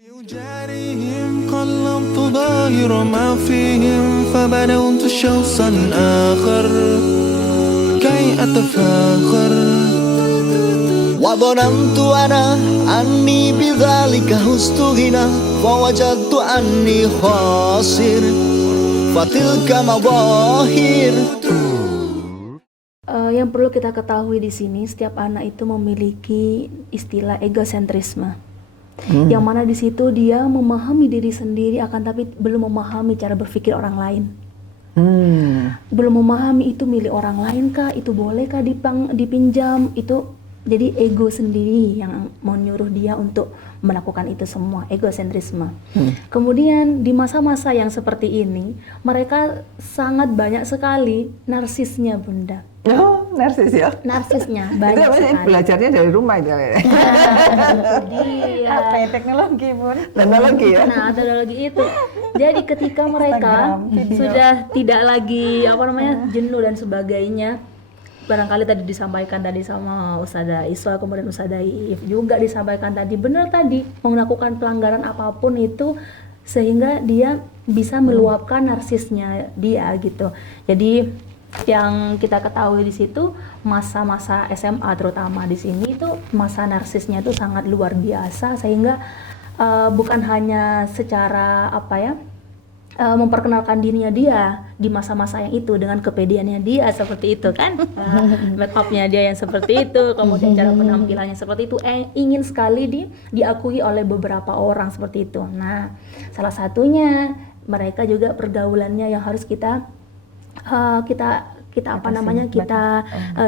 يجاريهم قلبت ظاهر ما فيهم فبدأت شخصا آخر كي أتفاخر وظننت أنا أني بذلك هزت غنى فوجدت أني خاسر فتلك مظاهر. Yang perlu kita ketahui di sini, setiap anak itu memiliki istilah egosentrisme. Yang mana di situ dia memahami diri sendiri akan tapi belum memahami cara berpikir orang lain. Belum memahami itu milik orang lain kah, itu boleh kah dipinjam, itu jadi ego sendiri yang menyuruh dia untuk melakukan itu semua, egosentrisme. Kemudian di masa-masa yang seperti ini, mereka sangat banyak sekali narsisnya, Bunda. Oh, narsis ya? Narsisnya banyak itu sekali. Belajarnya dari rumah itu. Itu dia. Apa ya, teknologi pun? Teknologi ya? Nah, teknologi itu. Jadi ketika mereka sudah tidak lagi jenuh dan sebagainya, barangkali tadi disampaikan tadi sama Ustazah Iswa, kemudian Ustazah Iif juga disampaikan tadi, benar tadi, melakukan pelanggaran apapun itu sehingga dia bisa meluapkan narsisnya dia gitu. Jadi yang kita ketahui di situ masa-masa SMA terutama di sini itu masa narsisnya itu sangat luar biasa sehingga bukan hanya secara memperkenalkan dirinya dia di masa-masa yang itu dengan kepedeannya dia seperti itu kan, make upnya dia yang seperti itu, kemudian cara penampilannya seperti itu, ingin sekali diakui oleh beberapa orang seperti itu. Nah, salah satunya mereka juga pergaulannya yang harus kita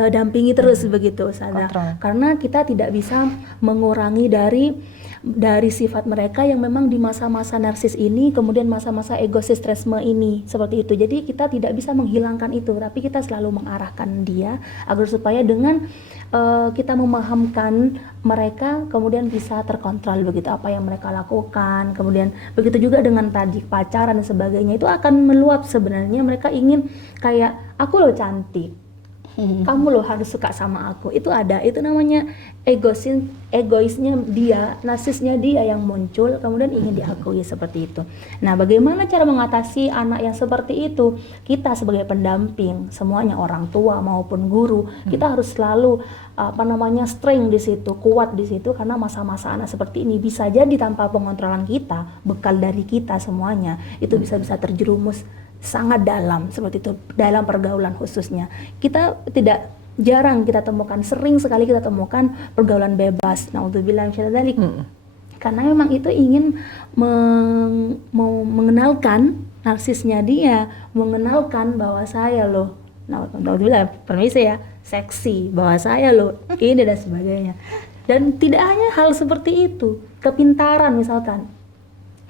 dampingi terus begitu, Ustazah. Karena kita tidak bisa mengurangi dari sifat mereka yang memang di masa-masa narsis ini, kemudian masa-masa egosentrisme ini seperti itu. Jadi kita tidak bisa menghilangkan itu, tapi kita selalu mengarahkan dia agar supaya dengan kita memahamkan mereka kemudian bisa terkontrol begitu apa yang mereka lakukan. Kemudian begitu juga dengan tadi pacaran dan sebagainya, itu akan meluap sebenarnya. Mereka ingin kayak, aku loh cantik, kamu loh harus suka sama aku. Itu namanya egoisnya dia, narsisnya dia yang muncul, kemudian ingin diakui seperti itu. Nah, bagaimana cara mengatasi anak yang seperti itu? Kita sebagai pendamping, semuanya orang tua maupun guru, kita harus selalu strength di situ, kuat di situ, karena masa-masa anak seperti ini bisa jadi tanpa pengontrolan kita, bekal dari kita semuanya, itu bisa terjerumus sangat dalam seperti itu, dalam pergaulan khususnya. Kita jarang kita temukan, sering sekali kita temukan pergaulan bebas. Naudzubillah min dzalik. Karena memang itu ingin mengenalkan narsisnya dia, mengenalkan bahwa saya loh, naudzubillah, permisi ya, seksi, bahwa saya loh ini dan sebagainya. Dan tidak hanya hal seperti itu, kepintaran misalkan,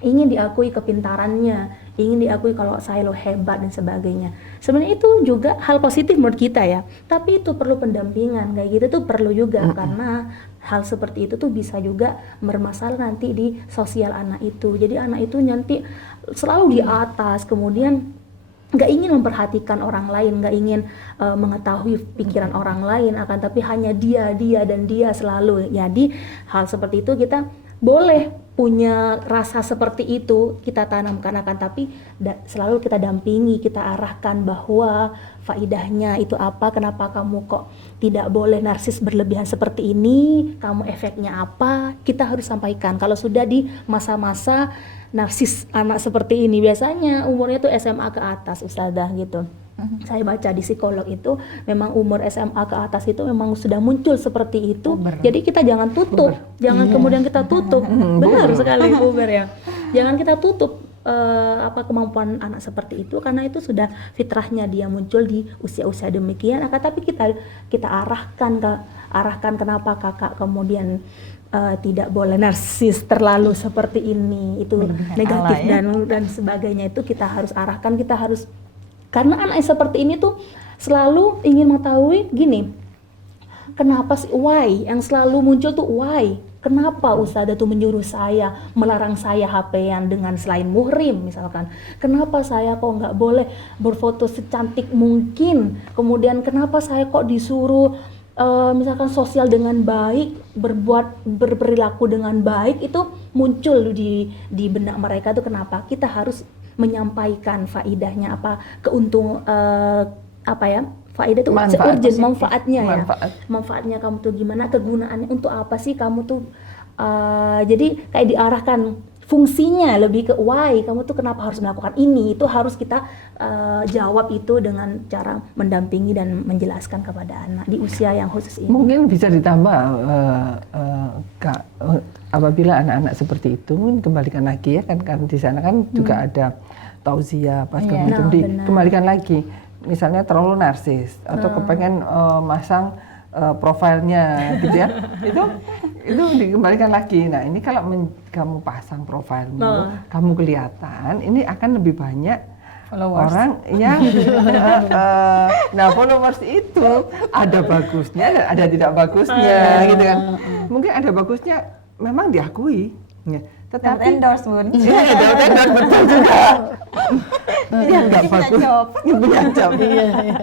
ingin diakui kepintarannya, ingin diakui kalau saya lo hebat dan sebagainya. Sebenarnya itu juga hal positif menurut kita ya, tapi itu perlu pendampingan kayak gitu tuh perlu juga, karena hal seperti itu tuh bisa juga bermasalah nanti di sosial anak itu. Jadi anak itu nanti selalu di atas, kemudian nggak ingin memperhatikan orang lain, nggak ingin mengetahui pikiran orang lain, akan tapi hanya dia dan dia selalu. Jadi hal seperti itu kita boleh punya rasa seperti itu, kita tanamkan, akan tapi selalu kita dampingi, kita arahkan bahwa faidahnya itu apa, kenapa kamu kok tidak boleh narsis berlebihan seperti ini, kamu efeknya apa, kita harus sampaikan. Kalau sudah di masa-masa narsis anak seperti ini, biasanya umurnya tuh SMA ke atas, Ustazah gitu. Saya baca di psikolog itu memang umur SMA ke atas itu memang sudah muncul seperti itu. Jadi kita jangan tutup, jangan kemudian kita tutup. Benar sekali puber ya. Jangan kita tutup kemampuan anak seperti itu, karena itu sudah fitrahnya dia muncul di usia-usia demikian. Tapi kita arahkan kenapa kakak kemudian tidak boleh narsis terlalu seperti ini, itu negatif dan sebagainya, itu kita harus arahkan, kita harus. Karena anak seperti ini tuh selalu ingin mengetahui gini, kenapa sih, why, yang selalu muncul tuh why, kenapa Ustazah tuh menyuruh saya, melarang saya HP-an dengan selain muhrim misalkan, kenapa saya kok nggak boleh berfoto secantik mungkin, kemudian kenapa saya kok disuruh misalkan sosial dengan baik, berperilaku dengan baik itu muncul di benak mereka tuh. Kenapa? Kita harus menyampaikan faidahnya apa, faedah itu Manfaat, urgent, positif. manfaatnya ya. Manfaat. Manfaatnya kamu tuh gimana, kegunaannya untuk apa sih kamu tuh, jadi kayak diarahkan fungsinya lebih ke why, kamu tuh kenapa harus melakukan ini, itu harus kita jawab itu dengan cara mendampingi dan menjelaskan kepada anak di usia yang khusus ini. Mungkin bisa ditambah Kak, apabila anak-anak seperti itu mungkin kembalikan lagi ya kan di sana kan juga ada tausiah pas Iya. kemudian Nah, benar. dikembalikan lagi. Misalnya terlalu narsis atau kepengen masang profilnya gitu ya. itu dikembalikan lagi. Nah, ini kalau kamu pasang profilmu, kamu kelihatan, ini akan lebih banyak Followers. orang yang nah followers itu ada bagusnya dan ada tidak bagusnya gitu kan. Mungkin ada bagusnya memang diakui ya, Dapat tetapi endorse Bun. iya dapat endorse, betul juga. Yang nggak Punya bagus, job. yang punya job.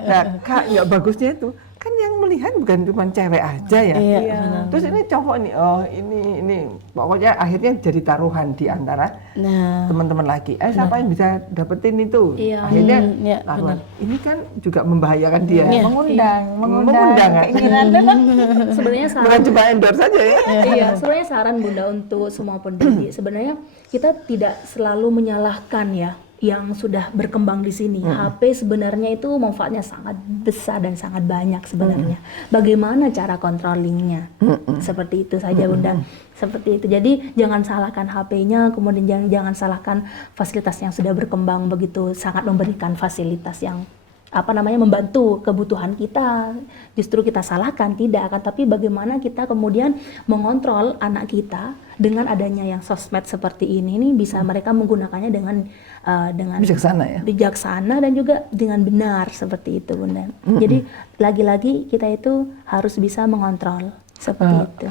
Nah, Kak, nggak bagusnya itu kan yang melihat bukan cuma cewek aja ya. Iya. Terus ini cowok nih, oh ini pokoknya akhirnya jadi taruhan di antara Nah, teman-teman lagi. Siapa yang bisa dapetin itu? Iya. Akhirnya iya, taruhan. Ini kan juga membahayakan dia. Iya. mengundang Mengundang, kan? keinginan Sebenarnya Bukan saran, cuma endorse saja ya. iya, sebenarnya saran Bunda untuk semua pendidik, sebenarnya kita tidak selalu menyalahkan ya yang sudah berkembang di sini. HP sebenarnya itu manfaatnya sangat besar dan sangat banyak sebenarnya. Bagaimana cara controllingnya? Seperti itu saja Bunda. Seperti itu. Jadi jangan salahkan HP-nya, kemudian jangan salahkan fasilitas yang sudah berkembang begitu sangat memberikan fasilitas yang membantu kebutuhan kita. Justru kita salahkan tidak akan, tapi bagaimana kita kemudian mengontrol anak kita dengan adanya yang sosmed seperti ini nih, bisa mereka menggunakannya dengan Bijaksana ya. bijaksana dan juga dengan benar seperti itu Bunda. Jadi lagi-lagi kita itu harus bisa mengontrol seperti itu.